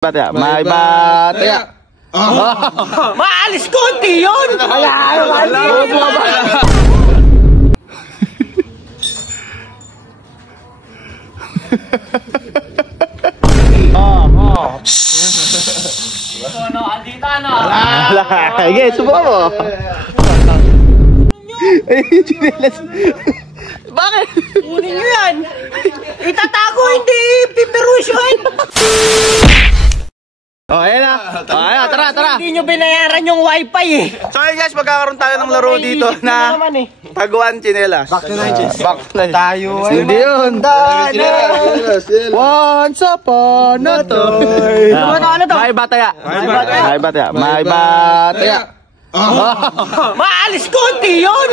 Bataya, may bataya. Maalis konti yun! No, andita na. Sige, subukan mo. Bakit? Kunin nyo yan! Itatago, hindi piperusyon! Oh, ayan na. Oh, ayan, tara. Hindi nyo binayaran yung wifi eh. So hey guys, magkakaroon tayo ng laro dito na taguan chinelas. Back to 90s. Back to 90s. Tayo ay hindi yun. Once upon a time. Ano to? May bataya. May bataya. May bataya. Maalis konti yun!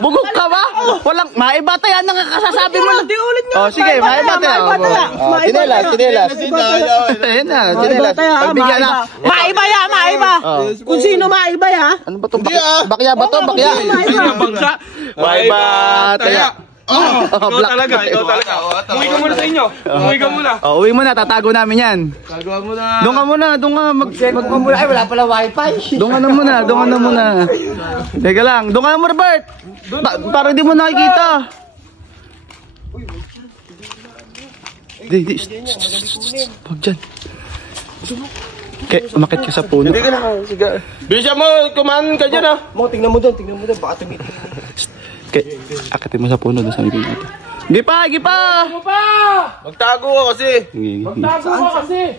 Bugok ka ba? Walang maibataya na kasasabi mo lang. Oh, sige, maibataya. Chinelas. Ayan na, chinelas. Pagbigyan na. Maiba! Kung sino maiba ya? Ano ba ito? Bakya ba ito? Bakya? May bataya. Ikaw talaga. Uwi ka muna sa inyo. Uwi ka muna. Uwi mo na, tatago namin yan. Tagawa mo na. Doon ka muna. Ay, wala pala wifi. Doon ka na muna. Teka lang, doon ka na muna, Bert. Para di mo nakikita. Di. Pag dyan. Umakit ka sa puno. Sige. Bisa mo, kumain ka dyan ah. Tingnan mo doon, baka tumitin. Akitin mo sa puno doon sa mga ito. Gipa! Magtago ka kasi.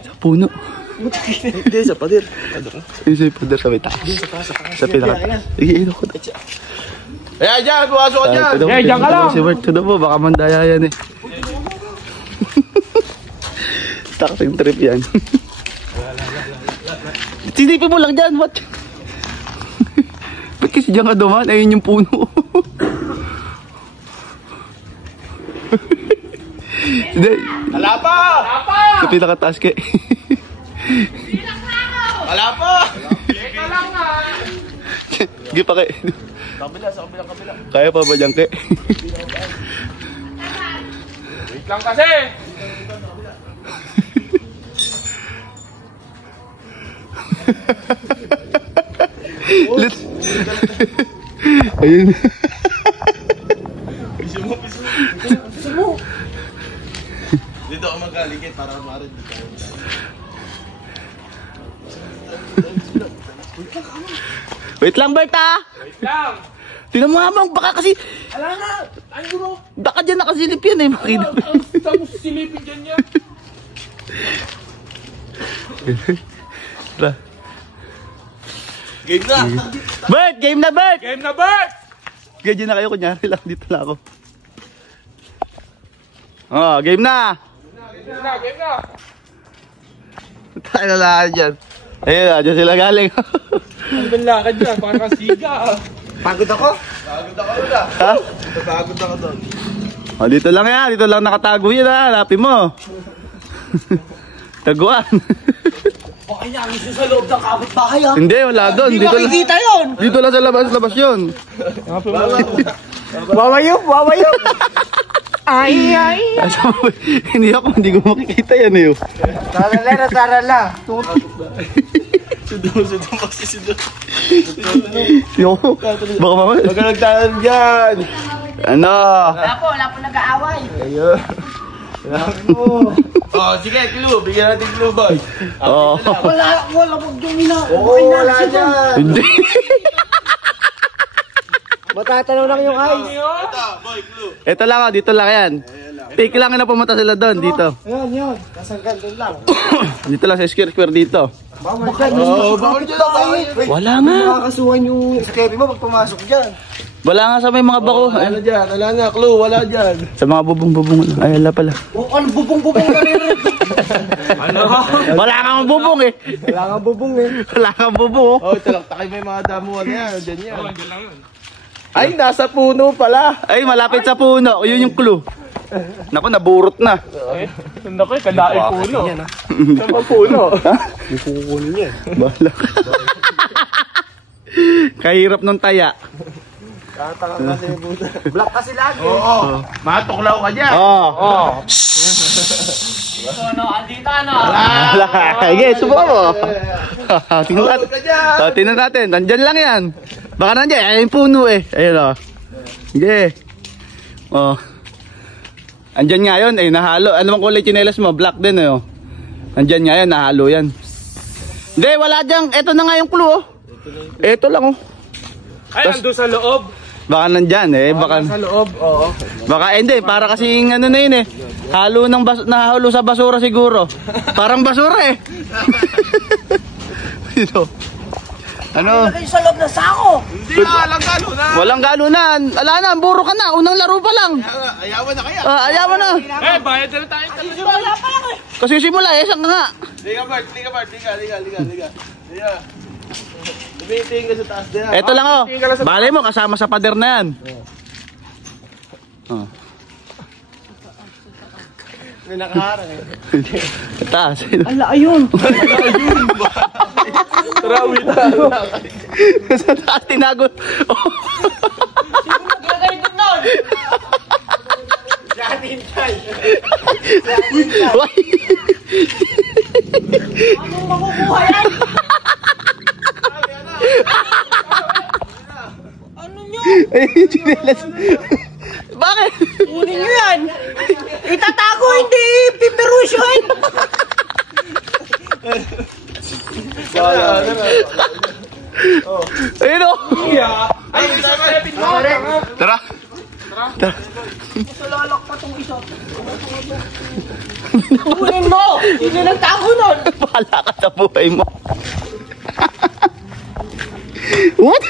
Sa puno. Hindi, sa pader. Sa pader sa may taas. Sa pinaka. Sige, ino ko. Ayan dyan, pumasok ka dyan. Diyan ka lang. Si Bert, tudo po. Baka mandaya yan eh. Taksing trip yan. Sinipin mo lang dyan, what? Ba't kasi dyan ka duman? Ayun yung puno. Wala pa! Sa pinakataas ke. Wala pa! Leka lang nga. Sige pa ke. Sa kabila. Kaya pa ba dyan ke? Wait lang kasi. Ayun. Bisa mo. Dito ako magaligit para marin dito. Wait lang, Bert ah! Wait lang. Tinan mo habang baka kasi... Ala nga. Ay, bro. Baka dyan nakasilip yan eh. Makina. Saan mo sisilipin dyan yan? Game na. Bert! Game na, Bert! Game na, Bert! Ganyan na kayo, kunyari lang. Dito na ako. Oh, game na! Game na. Tayo na lahat dyan. Ayun na, dyan sila galing. Ang balakad dyan, parang siga. Pagod ako? Pagod ako doon ah. Ha? Pagod ako doon. Oh, dito lang yan. Dito lang nakatago yan ha. Hanapin mo. Taguan. O kaya, gusto sa loob ng kapitbahay ha? Hindi, wala doon. Hindi makikita yun! Dito lang sa labas yun. Wawayop! Ay! Hindi ko makikita yan eh. Tarala! Sudong magsisudong. Yoko, baka mamaya. Huwag ka nagtahan dyan. Ano? Wala po nag-aaway. Ayun. Oh, sige, clue. Bigyan natin clue, boy. Oo. Wala pong dumina. Oo, wala dyan. Hindi. Matatanaw lang yung ay. Ito, boy, clue. Ito lang, dito lang yan. Take lang na pumunta sila doon, dito. Yun. Nasaan doon lang. Dito lang sa square dito. Oo, bawal dyan lang. Wala nga. Makakasuhan yung sa Kevin mo pag pumasok dyan. Wala nga sa may mga bako. Wala dyan, wala nga, clue, wala dyan. Sa mga bubong-bubong. Ay, wala pala. O ano bubong-bubong na rin? Ano? Wala kang bubong eh. Wala kang bubong eh. Wala kang bubong. Oh, talaktakay mo yung mga damuhan yan. Dyan yan. Oh, dyan lang yun. Ay, nasa puno pala. Ay, malapit sa puno. Yun yung clue. Naku, naburot na. Naku, kalaing puno. Saan ba puno? May kukunin yan. Bahala ka. Kahirap nung taya. Tataka kasi buta. Black kasi lagi. Oo. Matuklaw ka dyan. Oo. Andita na. Sige, subukan mo. Tingnan natin. Tingnan natin. Nandyan lang yan. Baka nandyan. Ayan yung puno eh. Ayun o. Sige. Oh. Andyan nga yun. Eh, nahalo. Ano bang kulay tsinelas mo? Black din eh. Oh. Andyan nga yan. Nahalo yan. Hindi, wala dyan. Ito na nga yung clue oh. Ito lang oh. Ay, nandun sa loob. Baka nandyan eh. Baka Sa loob, oo. Baka hindi, para kasing ano na yun eh. Halo ng nahalo sa basura siguro. Parang basura eh. Ito. Ano? Lagay sa loob ng sako. Hindi na, walang galo na. Walang galunan. Ala na, buro ka na. Unang laro pa lang. Ayawan na kaya. Ayawan na. Eh, bayad na tayo. Wala pa lang eh. Kasi simula eh, saan ka nga? Liga Bart, liga. Lumiting ka sa taas din. Ito lang oh. Balay mo, kasama sa pader na yan. Oh. May nakaharang eh. Taas. Ala, ayun. Tarawi na. Sa taas, tinago. Oh. Lagay doon nun. Why? Anong makukuha yan? Ano nyo? Ay, chinelas. Bakit? Kunin nyo yan. Itatago, hindi piperusyon. Ayun oh. Ay, isa ka repit mo. Tara. Tara. Salalak pa itong isa. Kunin mo. Hindi nagtago nun. Bahala ka sa buhay mo. What?